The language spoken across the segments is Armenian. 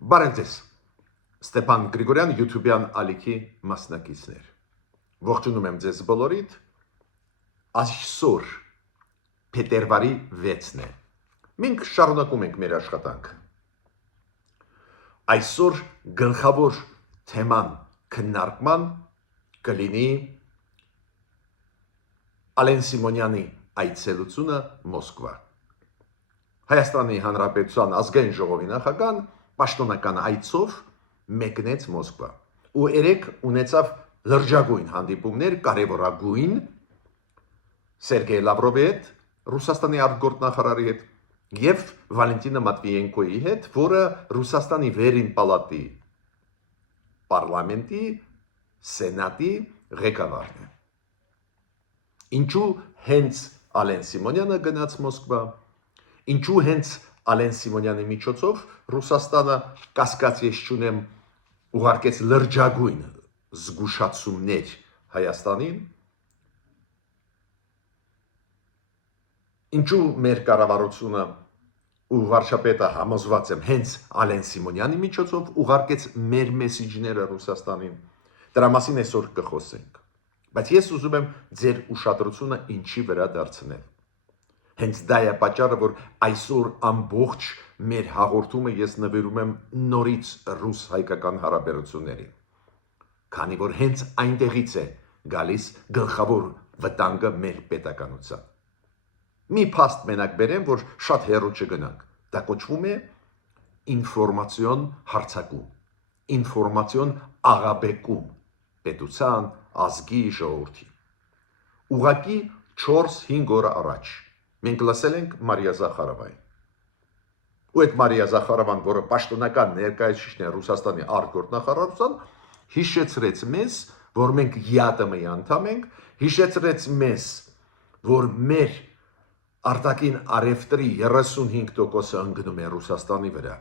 Բարև ձեզ, Ստեփան Գրիգորյան, YouTube-յան ալիքի մասնակիցներ։ Ողջունում եմ ձեզ բոլորիդ։ Այսօր փետրվարի 6-ն է։ Մենք շարունակում ենք մեր աշխատանքը։ Այսօր գլխավոր թեման քննարկման կլինի Ալեն Սիմոնյանի այցելությունը Մոսկվա։ Հայաստանի Հանրապետության ազգային ժողովի նախագահան պաշտոնական այցով մեկնեց Մոսկվա ու երեք ունեցավ լրջագույն հանդիպումներ կարևորագույն Սերգեյ Լավրովի հետ, Ռուսաստանի արտգործնախարարի հետ եւ Վալենտինա Մատվիենկոյի հետ, որը Ռուսաստանի վերին պալատի պարլամենտի սենատի ղեկավարն է։ Ինչու հենց Ալեն Սիմոնյանը գնաց Մոսկվա, ինչու հենց Ալեն Սիմոնյանի միջոցով Ռուսաստանը կասկած ես չունեմ ուղարկեց լրջագույն զգուշացումներ Հայաստանին, ինչու մեր կառավարությունը ու վարչապետը համոզված եմ հենց Ալեն Սիմոնյանի միջոցով ուղարկեց մեր մեսիջները Ռուսաստանին, դրա մասին այսօր կխոսենք, բայց ես ուզում եմ ձեր ուշադրությունը ինչի վրա դարձնել։ Հենց դա է պատճառը, որ այսօր ամբողջ մեր հաղորդումը ես նվիրում եմ նորից ռուս-հայկական հարաբերություններին, քանի որ հենց այնտեղից է գալիս գլխավոր վտանգը մեր պետականության։ Մի փաստ մենակ բերեմ, որ շատ հեռու չգնանք, դա կոչվում է ինֆորմացիոն հարձակում, ինֆորմացիոն աղաբեկում պետության, ազգի, ժողովրդի։ Ուղղակի 4-5 օր առաջ մենք լսել ենք Մարիա Զախարովային։ Ու այդ Մարիա Զախարովան, որը պաշտոնական ներկայացուցիչն է Ռուսաստանի արտգործնախարարության, հիշեցրեց մեզ, որ մենք ԵԱՏՄ-ի անդամ ենք, հիշեցրեց մեզ, որ մեր արտաքին առևտրի 35%-ը ընկնում է Ռուսաստանի վրա։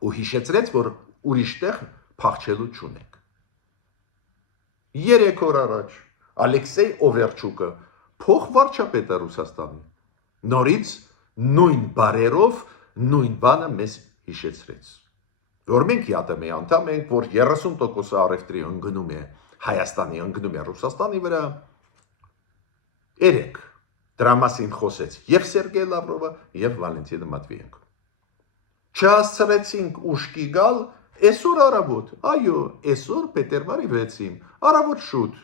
Ու հիշեցրեց, որ ուրիշ տեղ փախչելու չունենք։ 3 օր առաջ Ալեքսեյ Օվերչուկը փոխվարչապետը Ռուսաստանի նորից նույն բարերով նույն բանը մեզ հիշեցրեց, որ մենք ԵԱՏՄ-ի անդամ ենք, որ 30% առևտրի ընկնում է Հայաստանի, ընկնում է Ռուսաստանի վրա։ Երեք դրա մասին խոսեց եւ Սերգեյ Լավրովը եւ Վալենտինա Մատվիենկոն։ Չհասցրեցինք ուշքի գալ այսօր առավոտ, այո, այսօր փետրվարի 6-ին, առավոտ շուտ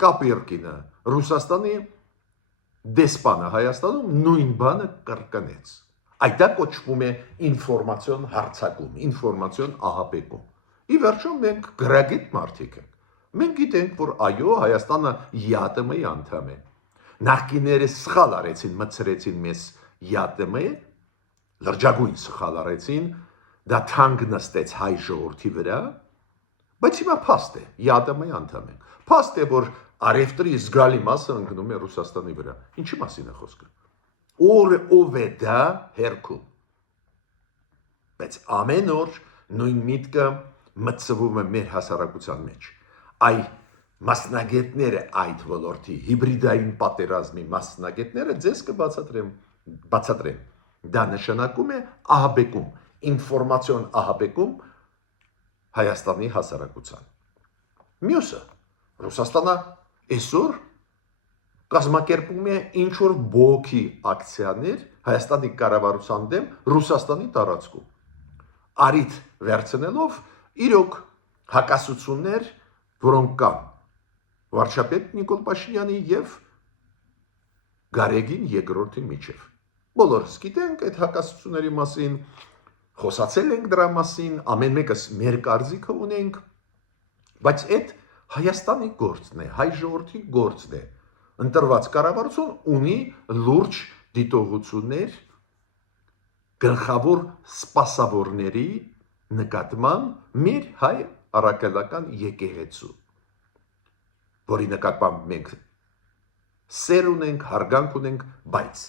Կապիրկինը Ռուսաստանի դեսպանը Հայաստանում նույն բանը կրկնեց։ Այդ դա կոչվում է ինֆորմացիոն հարձակում, ինֆորմացիոն ահաբեկում։ Ի վերջո մենք գրագետ մարդիկ ենք։ Մենք գիտենք, որ այո, Հայաստանը ԵԱՏՄ-ի անդամ է։ Նախկիները սխալ արեցին, մտցրեցին մեզ ԵԱՏՄ-ի, լրջագույն սխալ արեցին, դա թանկ նստեց հայ ժողովրդի վրա, բայց հիմա փաստ է, ԵԱՏՄ-ի անդամ ենք։ Փաստ է, որ առևտրի զգալի մասը ընկնում է Ռուսաստանի վրա։ Ինչի մասին է խոսքը։ Ով է դա հերքում։ Բայց ամեն օր նույն միտքը մտցվում է մեր հասարակության մեջ։ Այ մասնագետները այդ ոլորտի հիբրիդային պատերազմի մասնագետները ձեզ կբացատրեն։ Դա նշանակում է ահաբեկում, ինֆորմացիոն ահաբեկում Հայաստանի հասարակության։ Մյուսը Ռուսաստանը այսօր կազմակերպում է ինչ-որ բողոքի ակցիաներ Հայաստանի կառավարության դեմ Ռուսաստանի տարածքում։ Արիթ վերցնելով իրոք հակասություններ, որոնք կան վարչապետ Նիկոլ Փաշինյանի եւ Գարեգին երկրորդի միջև։ Բոլորս գիտենք այդ հակասությունների մասին, խոսացել ենք դրա մասին, ամեն մեկս մեր կարծիքը ունենք, բայց այդ Հայաստանի գործն է, հայ ժողովրդի գործն է։ Ընտրված կառավարություն ունի լուրջ դիտողություններ գլխավոր սպասավորների նկատմամբ մեր հայ առաքելական եկեղեցու, որի նկատմամբ մենք սեր ունենք, հարգանք ունենք, բայց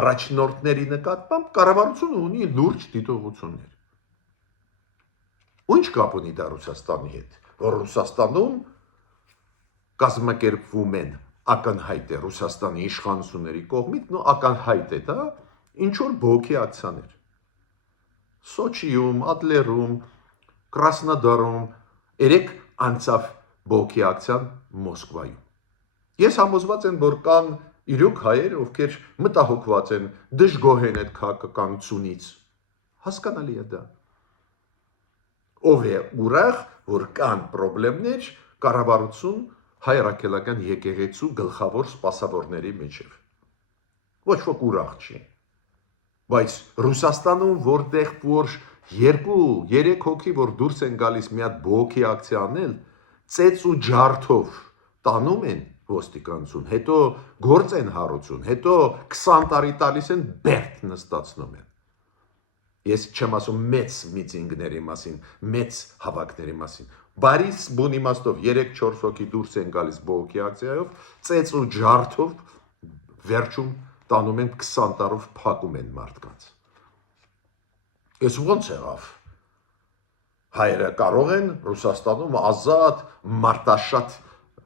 առաջնորդների նկատմամբ կառավարությունը ունի լուրջ դիտողություններ։ Ինչ կապ ունի դա Ռուսաստանի հետ, որ Ռուսաստանում կազմակերպվում են ակնհայտ է Ռուսաստանի իշխանությունների կողմից, ակնհայտ է դա ինչ որ բողոքի ակցիաներ։ Սոչիում, Ադլերում, Կրասնոդարում երեք անցավ բողոքի ակցիան Մոսկվայում։ Ես համոզված եմ, որ կան իրոք հայեր, ովքեր մտահոգված են, դժգոհ են այդ քաղաքականությունից։ Հասկանալի է դա։ Ով է ուրախ, որ կան խնդիրներ կառավարություն հայրաքելական եկեղեցու գլխավոր սպասավորների միջև։ Ոչ ոք ուրախ չի։ Բայց Ռուսաստանում որտեղ որ 2-3 հոգի որ դուրս են գալիս մի հատ բողոքի ակցիա անել, ծեծ ու ջարդով տանում են ոստիկանություն, հետո գործ են հարուցում, հետո 20 տարի տալիս են բերդ նստացնում են։ Ես չեմ ասում մեծ միտինգների մասին, մեծ հավաքների մասին։ Բարիս բուն իմաստով 3-4 հոգի դուրս են գալիս բողոքի ակցիայով, ծեծ ու ջարդով վերջում տանում են 20 տարով փակում են մարդկանց։ Ես ոնց եղավ։ Հայերը կարող են Ռուսաստանում ազատ, մարտաշատ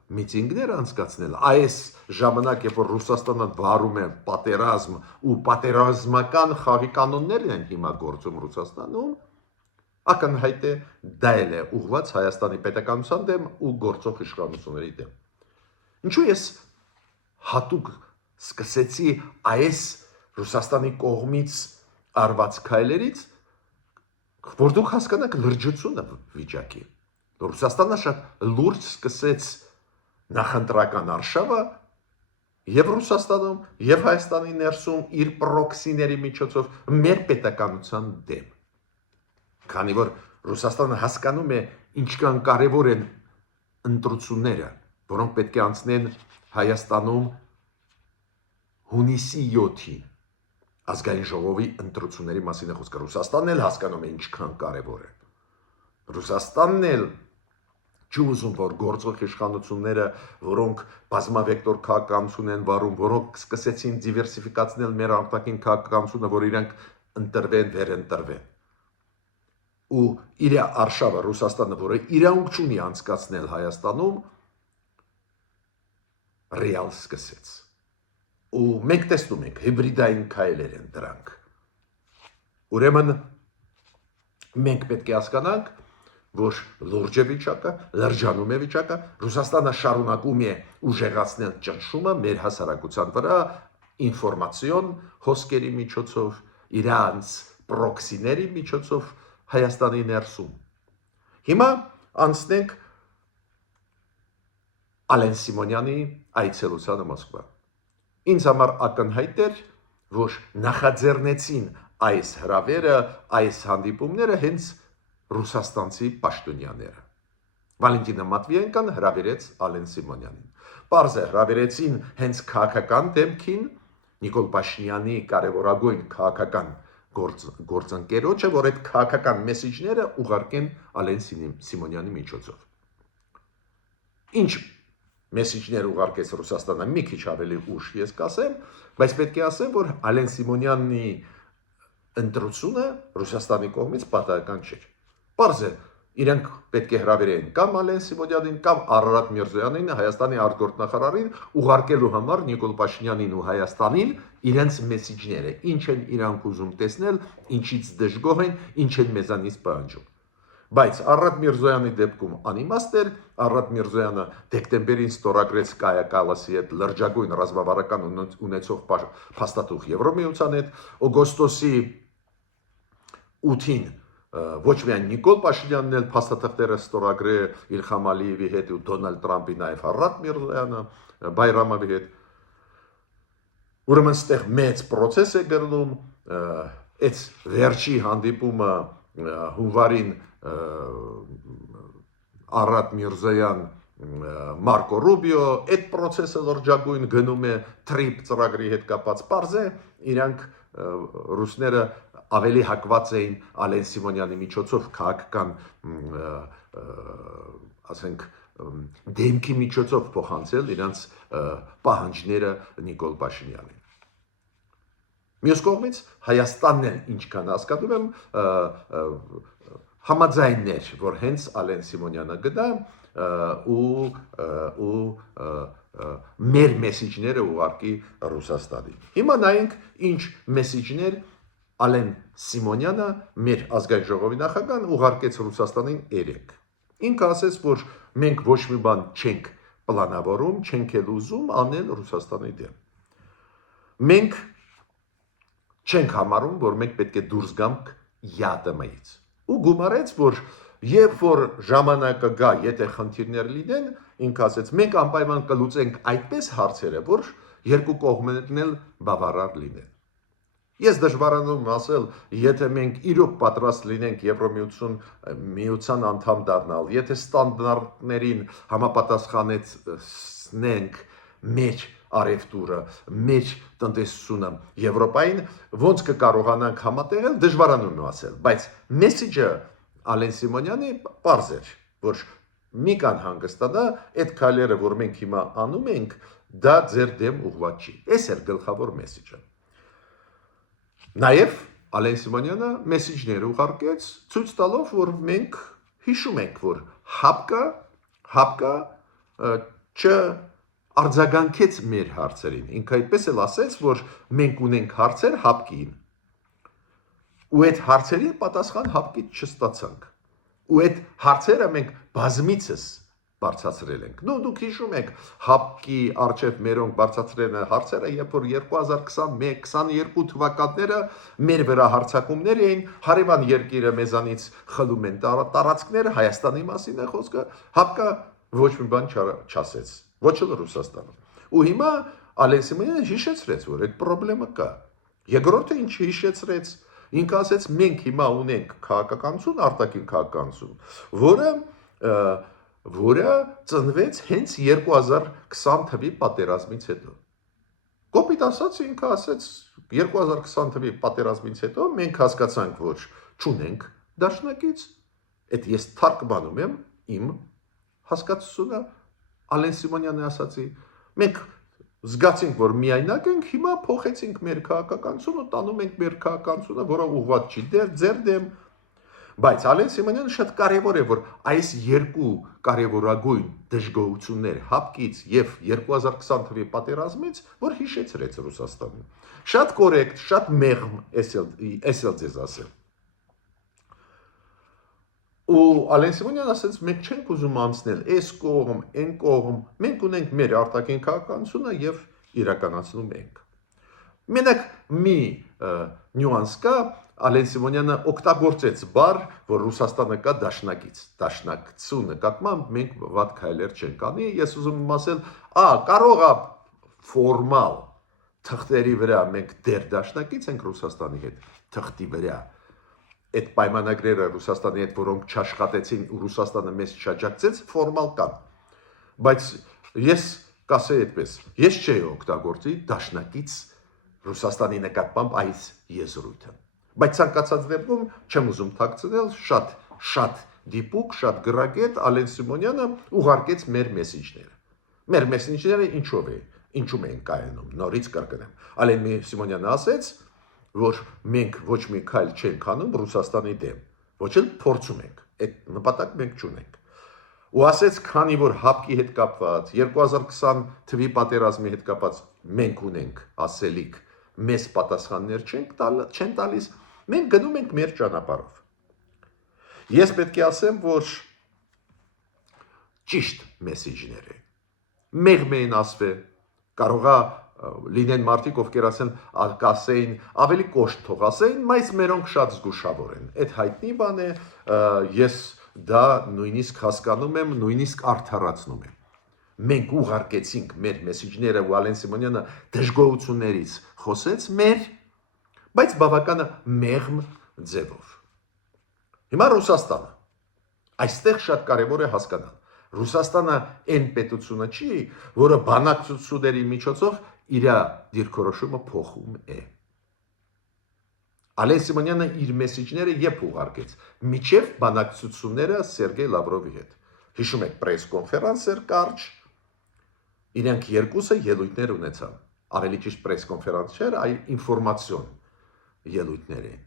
միտինգներ անցկացնել։ Այս ժամանակ, երբ որ Ռուսաստանը վարում է պատերազմ ու պատերազմական խաղի կանոններն են հիմա գործում Ռուսաստանում, ակնհայտ է դա է ուղղված Հայաստանի պետականության դեմ ու գործող իշխանությունների դեմ։ Ինչու ես հատուկ սկսեցի այս Ռուսաստանի կողմից արված քայլերից, որ դուք հասկանաք լրջությունը վիճակի։ Ռուսաստանը շատ լուրջ սկսեց նախընտրական արշավը եւ Ռուսաստանում եւ Հայաստանի ներսում իր պրոքսիների միջոցով մեր պետականության դեմ։ Քանի որ Ռուսաստանը հասկանում է ինչքան կարևոր են ընտրությունները, որոնք պետք է անցնեն Հայաստանում հունիսի 7-ին ազգային ժողովի ընտրությունների մասին է խոսքը։ Ռուսաստանն էլ հասկանում է ինչքան կարևոր է։ Ռուսաստանն էլ չի ուզում, որ գործող իշխանությունները, որոնք բազմավեկտոր քաղաքականություն են վարում, որոնք սկսեցին դիվերսիֆիկացնել մեր արտաքին քաղաքականությունը, որ իրանք ընտրվեն, վերընտրվեն։ Ու իր արշավը Ռուսաստանը, որը իրավունք չունի անցկացնել Հայաստանում, ռեալ սկսեց։ Ու մենք տեսնում ենք հիբրիդային քայլեր են դրանք։ Ուրեմն մենք պետք է հասկանանք, որ լուրջ է վիճակը, լրջանում է վիճակը, Ռուսաստանը շարունակում է ուժեղացնել ճնշումը մեր հասարակության վրա ինֆորմացիոն հոսքերի միջոցով, իրանց պրոքսիների միջոցով Հայաստանի ներսում։ Հիմա անցնենք Ալեն Սիմոնյանի այցելությանը Մոսկվա։ Ինձ համար ակնհայտ էր, որ նախաձեռնեցին այս հրավերը, այս հանդիպումները հենց ռուսաստանցի պաշտոնյաները։ Վալենտինա Մատվիենկան հրավիրեց Ալեն Սիմոնյանին։ Պարզ է, հրավիրեցին հենց քաղաքական դեմքին Նիկոլ Փաշինյանի կարևորագույն քաղաքական գործընկերոջը, որ այդ քաղաքական մեսեջները ուղարկեն Ալեն Սիմոնյանի միջոցով։ Ինչ մեսեջներ ուղարկեց Ռուսաստանը, մի քիչ ավելի ուշ ես կասեմ, բայց պետք է ասեմ, որ Ալեն Սիմոնյանի ընտրությունը Ռուսաստանի կողմից պատահական չէր։ Պարզ է, իրենք պետք է հրավիրեին կամ Ալեն Սիմոնյանին, կամ Արարատ Միրզոյանին, Հայաստանի արտգործնախարարին, ուղարկելու համար Նիկոլ Փաշինյանին ու Հայաստանին իրենց մեսեջները, ինչ են իրանք ուզում տեսնել, ինչից դժգոհ են, ինչ են մեզանից պահանջում։ Բայց Արարատ Միրզոյանի դեպքում անիմաստ էր, Արարատ Միրզոյանը դեկտեմբերին ստորագրեց Կայա Կալասի հետ լրջագույն ռազմավարական ունեցող փաստաթուղթ Եվրոմիության հետ, օգոստոսի 8-ին ոչ միայն Նիկոլ Փաշինյանն էլ փաստաթղթերը ստորագրել Իլհամ Ալիևի հետ ու Դոնալդ Տրամպի, նաև Արարատ Միրզոյանը Բայրամովի հետ։ Ուրեմն ստեղ մեծ process է գնում, այս վերջի հանդիպումը հունվարին Արարատ Միրզոյան Մարկո Ռուբիո, այդ process-ը լրջագույն գնում է TRIP ծրագրի հետ կապված։ Պարզ է, իրանք ռուսները ավելի հակված էին Ալեն Սիմոնյանի միջոցով քաղաքական, ասենք, դեմքի միջոցով փոխանցել իրանց պահանջները Նիկոլ Փաշինյանին։ Մյուս կողմից Հայաստանն էլ ինչքան հասկանում եմ համաձայններ, որ հենց Ալեն Սիմոնյանը գնա ու մեր մեսիջները ուղարկի Ռուսաստանին։ Հիմա նայենք ինչ մեսիջներ Ալեն Սիմոնյանը, մեր ազգային ժողովի նախագահն, ուղարկեց Ռուսաստանին 3։ Ինքը ասեց, որ մենք ոչ մի բան չենք պլանավորում, չենք էլ ուզում անել Ռուսաստանի դեմ։ Մենք չենք համարում, որ մենք պետք է դուրս գանք ԵԱՏՄ-ից։ Ու գումարեց, որ երբ որ ժամանակը գա, եթե խնդիրներ լինեն, ինքը ասեց, մենք անպայման կլուծենք այդպես հարցերը, որ երկու կողմերն էլ բավարար լինեն։ Ես դժվարանում ասել, եթե մենք իրոք պատրաստ լինենք Եվրամիության անդամ դառնալ, եթե ստանդարտներին համապատասխանեցնենք մեր արևտուրը, մեր տնտեսությունը Եվրոպային, ոնց կկարողանանք համատեղել, դժվարանում ասել, բայց մեսիջը Ալեն Սիմոնյանի պարզ էր, որ մի կան հանգստանա, այդ քայլերը, որ մենք հիմա անում ենք, դա ձեր դեմ ուղղված չի։ Այս էր գլխավոր մեսիջը։ Նաև Ալեն Սիմոնյանը մեսիջներ ուղարկեց, ցույց տալով, որ մենք հիշում ենք, որ հապկա չարձագանքեց մեր հարցերին։ Ինքը այդպես էլ ասեց, որ մենք ունենք հարցեր հապկին։ Ու այդ հարցերին պատասխան հապկից չստացանք։ Ու այդ հարցերը մենք բազմիցս բարձրացրել ենք։ Դուք հիշում եք հապկի արչև մերոնք բարձրացրել են հարցերը, երբ որ 2021-22 թվականները մեր վրա հարձակումներ էին, հարևան երկիրը մեզանից խլում են տարածքները, Հայաստանի մասին է խոսքը, հապկա ոչ մի բան չասեց, ոչ էլ Ռուսաստանը։ Ու հիմա Ալեն Սիմոնյանը հիշեցրեց, որ այդ խնդրեմը կա։ Երկրորդը ինչ հիշեցրեց, ինքը ասեց, մենք հիմա ունենք քաղաքականություն, արտաքին քաղաքականություն, որը ծնվեց հենց 2020 թվականի պատերազմից հետո։ Կոպիտ ասած, ինքը ասեց 2020 թվականի պատերազմից հետո մենք հասկացանք, որ չունենք դաշնակից, այդ ես թարգմանում եմ իմ հասկացությունը Ալեն Սիմոնյանի ասացի, մենք զգացինք, որ միայնակ ենք, հիմա փոխեցինք մեր քաղաքականությունը, տանում ենք մեր քաղաքականությունը, որը ուղղված չի ձեր դեմ։ Բայց Ալեն Սիմոնյանը շատ կարևոր է, որ այս երկու կարևորագույն դժգոհություններ հապկից եւ 2020 թվականի պատերազմից, որ հիշեցրեց Ռուսաստանին։ Շատ կորեկտ, շատ մեղմ էսել ձեզ ասել։ Ու Ալեն Սիմոնյանը ասեց, մենք չենք ուզում անցնել այս կողմ, այն կողմ, մենք ունենք մեր արտաքին քաղաքականությունը եւ իրականացնում ենք։ Մենակ մի նյուանս կա, Ալեն Սիմոնյանը օգտագործեց բառ, որ Ռուսաստանը կա դաշնակից, դաշնակցու նկատմամբ մենք վատ քայլեր չենք անի, ես ուզում եմ ասել, կարող է ֆորմալ թղթերի վրա մենք դեր դաշնակից ենք Ռուսաստանի հետ, թղթի վրա, այդ պայմանագրերը Ռուսաստանի հետ, որոնք չաշխատեցին ու Ռուսաստանը մեզ չաջակցեց, ֆորմալ կան, բայց ես կասեի այդպես, ես չէի օգտագործի դաշնակից Ռուսաստանի նկատմամբ այս եզրույթը։ Բայց ցանկացած դեպքում չեմ ուզում թաքցնել, շատ դիպուկ, շատ գրագետ Ալեն Սիմոնյանը ուղարկեց մեր մեսիջները։ Մեր մեսիջները ինչում էին կայանում, նորից կրկնեմ։ Ալեն Սիմոնյանը ասեց, որ մենք ոչ մի քայլ չենք անում Ռուսաստանի դեմ, ոչ էլ փորձում ենք, այդ նպատակ մենք չունենք։ Ու ասեց, քանի որ հապկի հետ կապված, 2020 թվականի պատերազմի հետ կապված մենք ունենք ասելիք, մեզ պատասխաններ չեն տալիս, մենք գնում ենք մեր ճանապարհով։ Ես պետք է ասեմ, որ ճիշտ մեսիջներ են։ Մեղմ են ասվել, կարող է լինեն մարդիկ, ովքեր ասեին, ավելի կոշտ թող ասեին, բայց մերոնք շատ զգուշավոր են։ Այդ հայտնի բան է, ես դա նույնիսկ հասկանում եմ, նույնիսկ արդարացնում եմ։ Մենք ուղարկեցինք մեր մեսիջները ու Ալեն Սիմոնյանը դժգոհություններից խոսեց մեր, բայց բավական մեղմ ձևով։ Հիմա Ռուսաստանը։ Այստեղ շատ կարևոր է հասկանալ։ Ռուսաստանը այն պետությունը չի, որը բանակցությունների միջոցով իր դիրքորոշումը փոխում է։ Ալեն Սիմոնյանը իր մեսիջները երբ ուղարկեց, միջև բանակցությունները Սերգեյ Լավրովի հետ։ Հիշում եք, պրես-կոնֆերանս էր կարճ, իրենք երկուսը ելույթներ ունեցան։ Ավելի ճիշտ պրես-կոնֆերանս չէր, այլ ինֆորմացիոն ելույթներ էին։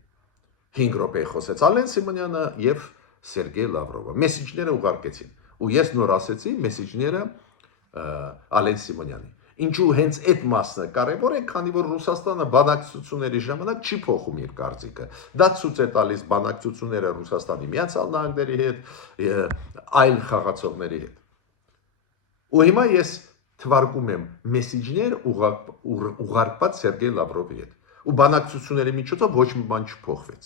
5 րոպե խոսեց Ալեն Սիմոնյանը եւ Սերգեյ Լավրովը։ Մեսիջները ուղարկեցին։ Ու ես նոր ասեցի, մեսիջները Ալեն Սիմոնյանի։ Ինչու հենց այդ մասը կարևոր է, քանի որ Ռուսաստանը բանակցությունների ժամանակ չի փոխում իր կարծիքը։ Դա ցույց է տալիս բանակցությունները Ռուսաստանի Միացյալ Նահանգների հետ, այլ խաղացողների հետ։ Ու հիմա ես թվարկում եմ մեսիջներ ուղարկված Սերգեյ Լավրովի հետ։ Ու բանակցությունների միջոցով ոչ մի բան չփոխվեց։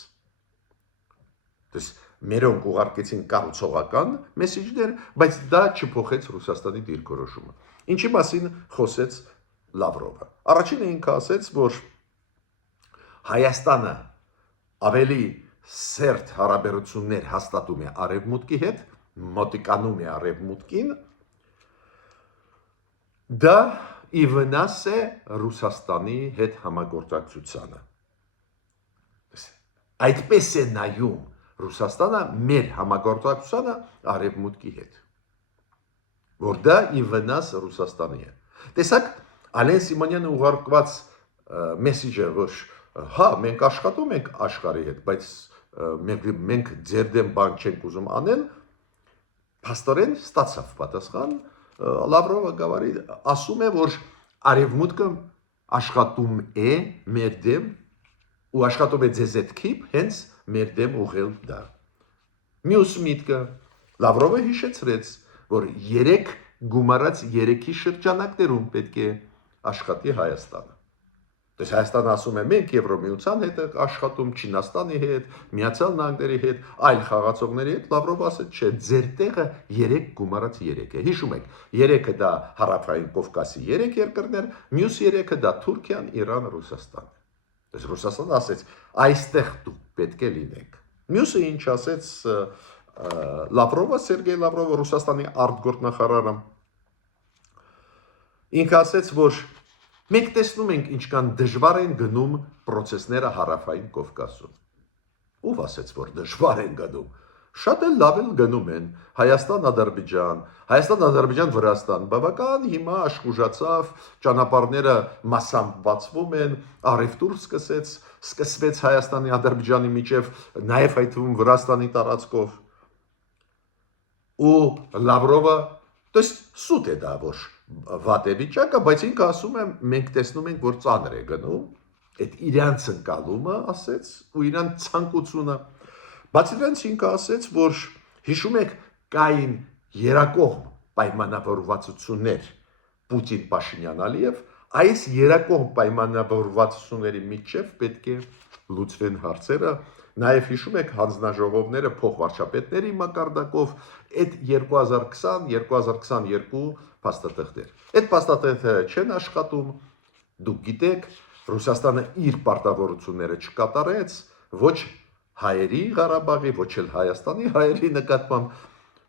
Դες մերոնք ուղարկեցին կառուցողական մեսիջներ, բայց դա չփոխեց Ռուսաստանի դիրքորոշումը։ Ինչի մասին խոսեց Լավրովը։ Առաջինը ինքը ասեց, որ Հայաստանը ավելի սերտ հարաբերություններ հաստատում է Արևմուտքի հետ, մոտիկանում է Արևմուտքին, դա ի վնաս է Ռուսաստանի հետ համագործակցությանը։ Այդպես է նայում Ռուսաստանը մեր համագործակցությանը Արևմուտքի հետ, որ դա ի վնաս Ռուսաստանի է։ Տեսակ, Ալեն Սիմոնյանը ուղարկված մեսիջը, որ հա, մենք աշխատում ենք աշխարհի հետ, բայց մենք ձեր դեմ բան չենք ուզում անել, փաստորեն ստացավ պատասխան, Լավրովը գավառի ասում է, որ Արևմուտքը աշխատում է մեր դեմ ու աշխատում է ձեզ հետ քիփ, հենց մեր դեմ ուղղել դա։ Մյուս միտքը Լավրովը հիշեցրեց, որ 3 գումարած 3-ի շրջանակներում պետք է աշխատի Հայաստանը։ Դες Հայաստանը ասում է մենք Եվրոմիության հետ աշխատում, Չինաստանի հետ, Միացյալ Նահանգների հետ, այլ խաղացողների հետ, Լավրովը ասեց, չէ, ձեր տեղը 3 գումարած 3 է։ Հիշում եք, 3-ը դա Հարավային Կովկասի 3 երկրներ, մյուս 3-ը դա Թուրքիան, Իրան, Ռուսաստան։ Դες Ռուսաստանը ասեց, այստեղ դուք պետք է լինեք։ Մյուսը ինչ ասեց Լավրովը, Սերգեյ Լավրովը, Ռուսաստանի արտգործնախարարը, ինքը ասեց, որ մենք տեսնում ենք ինչքան դժվար են գնում process-ները Հարավային Կովկասում։ Ով ասեց, որ դժվար են գնում։ Շատ էլ լավ են գնում են Հայաստան, Ադրբեջան, Հայաստան, Վրաստան, բավական հիմա աշխուժացավ, ճանապարհները մասամբ բացվում են, առևտուր սկսվեց Հայաստանի, Ադրբեջանի միջև, նաև այդ թվում Վրաստանի տարածքով։ Ու Լավրովը դες սուտ է դա, որ վատ է վիճակը, բայց ինքը ասում է, մենք տեսնում ենք, որ ծանր է գնում, այդ իրանց ընկալումը ասեց, ու իրան ցանկությունը։ Բացի դրանից ինքը ասեց, որ հիշում եք կային երակողմ պայմանավորվածություններ Պուտին-Փաշինյան-Ալիև, այս երակողմ պայմանավորվածությունների միջև պետք է լուծվեն հարցերը, նաև հիշում եք հանձնաժողովները փոխվարչապետների մակարդակով այդ 2020-2022 փաստաթղթեր։ Այդ փաստաթղթերը չեն աշխատում, դուք գիտեք, Ռուսաստանը իր պարտավորությունները չկատարեց, ոչ հայերի Ղարաբաղի, ոչ էլ Հայաստանի հայերի նկատմամբ,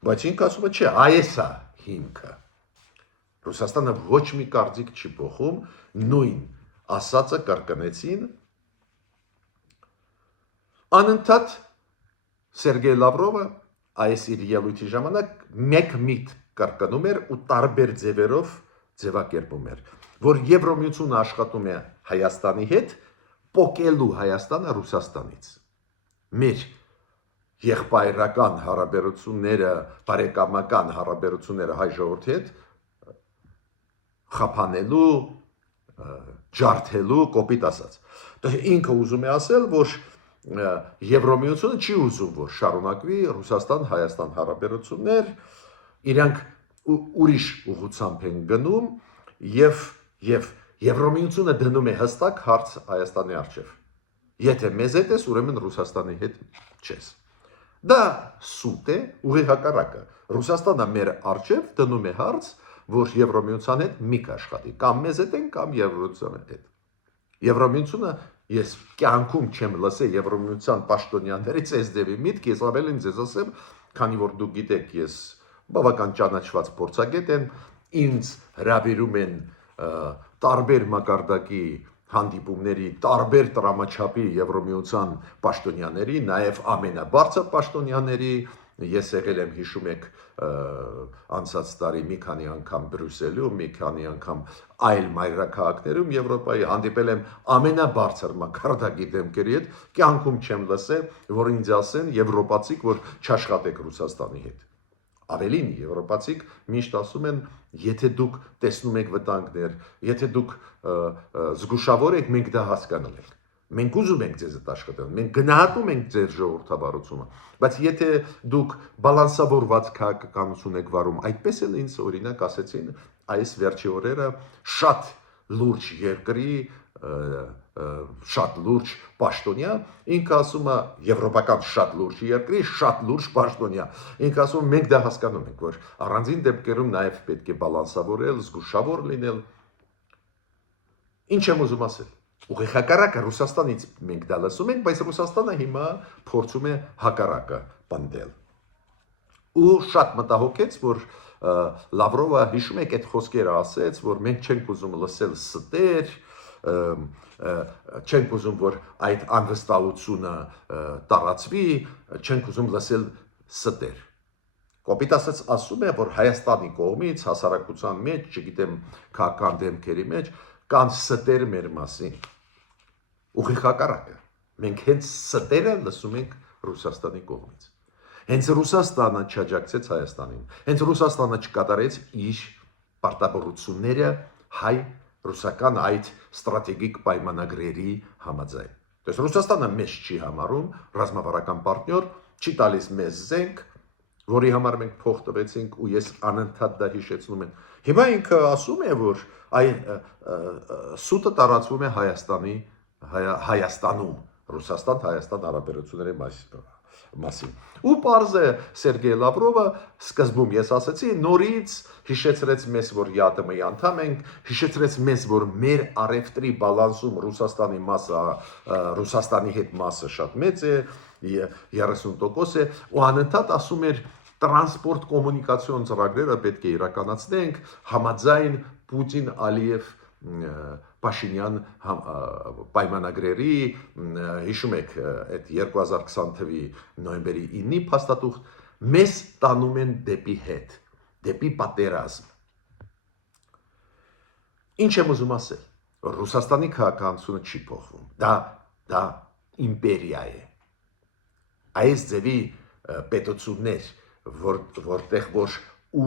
բայց ինքը ասում է, չէ, այս է հիմքը։ Ռուսաստանը ոչ մի կարծիք չի փոխում, նույն ասածը կրկնեցին։ Անընդհատ Սերգեյ Լավրովը այս իր ելույթի ժամանակ մեկ միտ կրկնում էր ու տարբեր ձևերով ձևակերպում էր, որ Եվրոմիությունը աշխատում է Հայաստանի հետ, պոկելու Հայաստանը Ռուսաստանից։ Մեր եղբայրական հարաբերությունները, բարեկամական հարաբերությունները հայ ժողովրդի հետ խափանելու, ջարդելու, կոպիտ ասած։ Ինքը ուզում է ասել, որ Եվրոմիությունը չի ուզում, որ շարունակվի Ռուսաստան-Հայաստան հարաբերություններ, իրանք ուրիշ ուղղությամբ են գնում եւ Եվրոմիությունը դնում է հստակ հարց Հայաստանի առջև։ Եթե մեզ հետ ես, ուրեմն Ռուսաստանի հետ չես։ Դա սուտ է, ուղի հակառակը։ Ռուսաստանը մեր առջև դնում է հարց, որ Եվրոմիության հետ մի կաշխատի, կամ մեզ հետ են, կամ Եվրոմիության հետ։ Եվրոմիությունը ես կյանքում չեմ լսել Եվրոմիության պաշտոնյաներից այս դեպի միտք, ես ավելին ձեզ ասեմ, քանի որ դուք գիտեք, ես բավական ճանաչված փորձագետ եմ, ինձ հրավիրում են տարբեր մակարդակի հանդիպումների, տարբեր տրամաչափի Եվրոմիության պաշտոնյաների, նաև ամենաբարձր պաշտոնյաների, ես եղել եմ, հիշում եք, անցած տարի մի քանի անգամ Բրյուսելում, մի քանի անգամ այլ մայրաքաղաքներում Եվրոպայի, հանդիպել եմ ամենաբարձր մակարդակի դեմքերի հետ, կյանքում չեմ լսել, որ ինձ ասեն եվրոպացիք, որ չաշխատեք Ռուսաստանի հետ։ Ավելին եվրոպացիք միշտ ասում են, եթե դուք տեսնում եք վտանգներ, եթե դուք զգուշավոր եք, մենք դա հասկանում ենք։ Մենք ուզում ենք ձեզ այդ աշխատել, մենք գնահատում ենք ձեր ժողովրդավարությունը, բայց եթե դուք բալանսավորված քաղաքականություն եք վարում, այդպես էլ ինձ օրինակ ասեցին այս վերջի օրերը շատ լուրջ երկրի շատ լուրջ պաշտոնյա, ինքը ասում է եվրոպական շատ լուրջ երկրի, շատ լուրջ պաշտոնյա, ինքը ասում մենք դա հասկանում ենք, որ առանձին դեպքերում նաև պետք է բալանսավորել, զգուշավոր լինել։ Ինչ եմ ուզում ասել։ Ուղիղ հակառակը Ռուսաստանից մենք դա լսում ենք, բայց Ռուսաստանը հիմա փորձում է հակառակը պնդել։ Ու շատ մտահոգեց, որ Լավրովը հիշում եք այդ խոսքերը ասեց, որ մենք չենք ուզում լսել ստեր, չենք ուզում, որ այդ անվստահությունը տարածվի, չենք ուզում լսել ստեր։ Կոպիտ ասած ասում է, որ Հայաստանի կողմից հասարակության մեջ, չգիտեմ, քաղաքական դեմքերի մեջ կան ստեր մեր մասին։ Ուղիղ հակառակը։ Մենք հենց ստերը լսում ենք Ռուսաստանի կողմից։ Հենց Ռուսաստանը չաջակցեց Հայաստանին։ Հենց Ռուսաստանը չկատարեց իր պարտավորությունները հայ-ռուսական այդ ստրատեգիկ պայմանագրերի համաձայն։ Դες Ռուսաստանը մեզ չի համարում ռազմավարական պարտներ, չի տալիս մեզ զենք, որի համար մենք փող տվեցինք ու ես անընդհատ դա հիշեցնում եմ։ Հիմա ինքը ասում է, որ սուտը տարածվում է Հայաստանում, Ռուսաստան-Հայաստան հարաբերությունների մասին։ Ու պարզ է Սերգեյ Լավրովը սկզբում ես ասացի, նորից հիշեցրեց մեզ, որ ԵԱՏՄ-ի անդամ ենք, հիշեցրեց մեզ, որ մեր առևտրի բալանսում Ռուսաստանի մասը, Ռուսաստանի հետ մասը շատ մեծ է, 30% է, ու անընդհատ ասում էր տրանսպորտ կոմունիկացիոն ծրագրերը պետք է իրականացնենք համաձայն Պուտին-Ալիև Փաշինյան պայմանագրերի, հիշում եք այդ 2020 թվականի նոյեմբերի 9-ի փաստաթուղթ, մեզ տանում են դեպի հետ, դեպի պատերազմ։ Ինչ եմ ուզում ասել, որ Ռուսաստանի քաղաքականությունը չի փոխվում, դա իմպերիա է։ Այս ձևի պետություններ, որտեղ որ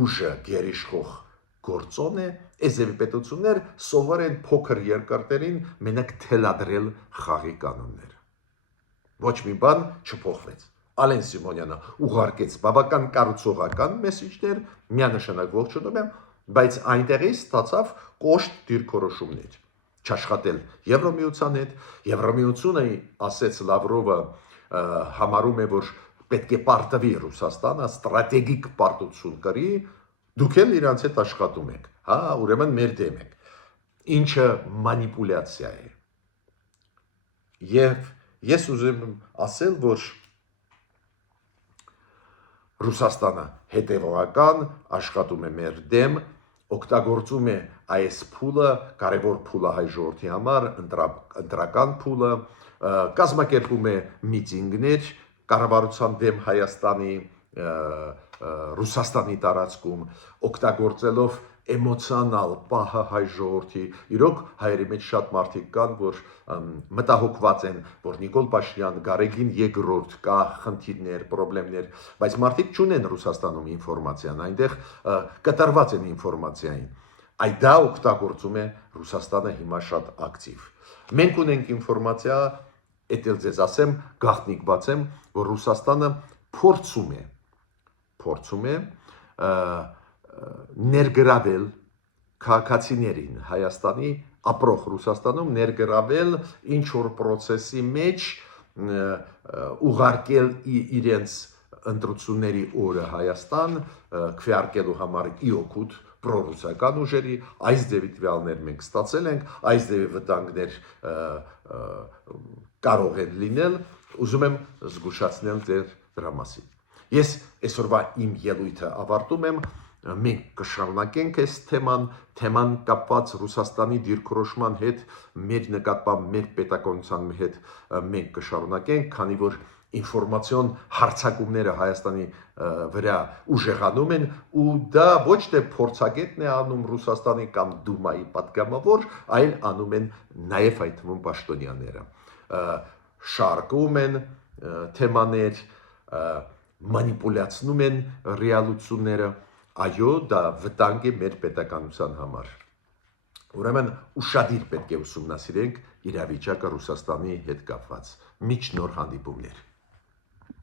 ուժը գերիշխող գործոն է, այս ձևի պետություններ սովոր են փոքր երկրներին մենակ թելադրել խաղի կանոնները։ Ոչ մի բան չփոխվեց։ Ալեն Սիմոնյանը ուղարկեց բավական կառուցողական մեսիջներ, միանշանակ ողջունում եմ, բայց այնտեղից ստացավ կոշտ դիրքորոշումներ։ Չաշխատել Եվրոմիության հետ, Եվրոմիությունը ասեց Լավրովը համարում է, որ պետք է պարտվի Ռուսաստանը, ստրատեգիկ պարտություն կրի, դուք էլ իրանց հետ աշխատում եք, հա, ուրեմն մեր դեմ եք, ինչը մանիպուլյացիա է։ Եվ ես ուզում եմ ասել, որ Ռուսաստանը հետևողական աշխատում է մեր դեմ, օգտագործում է այս փուլը, կարևոր փուլը հայ ժողովրդի համար, ընտրական փուլը, կազմակերպում է միտինգներ կառավարության դեմ Հայաստանի, Ռուսաստանի տարածքում, օգտագործելով էմոցիոնալ պահը հայ ժողովրդի։ Իրոք հայերի մեջ շատ մարդիկ կան, որ մտահոգված են, որ Նիկոլ Փաշինյան, Գարեգին II կա խնդիրներ, խնդիրներ, բայց մարդիկ չունեն Ռուսաստանում ինֆորմացիան, այնտեղ կտրված են ինֆորմացիային։ Այդ դա օգտագործում է Ռուսաստանը հիմա շատ ակտիվ։ Մենք ունենք ինֆորմացիա, էդ էլ ձեզ ասեմ, գաղտնիք բացեմ, որ Ռուսաստանը փորձում է ներգրավել քաղաքացիներին Հայաստանի ապրող Ռուսաստանում ներգրավել ինչ որ process-ի մեջ ուղարկել իրենց ընտրությունների օրը Հայաստան քվեարկելու համար իօգուտ պրոռուսական ուժերի, այս ձևի տվյալներ մենք ստացել ենք, այս ձևի վտանգներ կարող են լինել, ուզում եմ զգուշացնել ձեր դրա մասին։ Ես այսօրվա իմ ելույթը ավարտում եմ, մենք կշարունակենք այս թեման կապված Ռուսաստանի դիրքորոշման հետ, մեր նկատմամբ մեր պետականության հետ մենք կշարունակենք, քանի որ ինֆորմացիոն հարձակումները Հայաստանի վրա ուժեղանում են ու դա ոչ թե փորձագետն է անում Ռուսաստանի կամ Դումայի պատգամավոր, այլ անում են նաև այդ թվում պաշտոնյաները։ Շարքում են թեմաներ, մանիպուլյացնում են ռեալությունները, այո, դա վտանգ է մեր պետականության համար։ Ուրեմն ուշադիր պետք է ուսումնասիրենք իրավիճակը Ռուսաստանի հետ կապված։ Միջ նոր հանդիպումներ։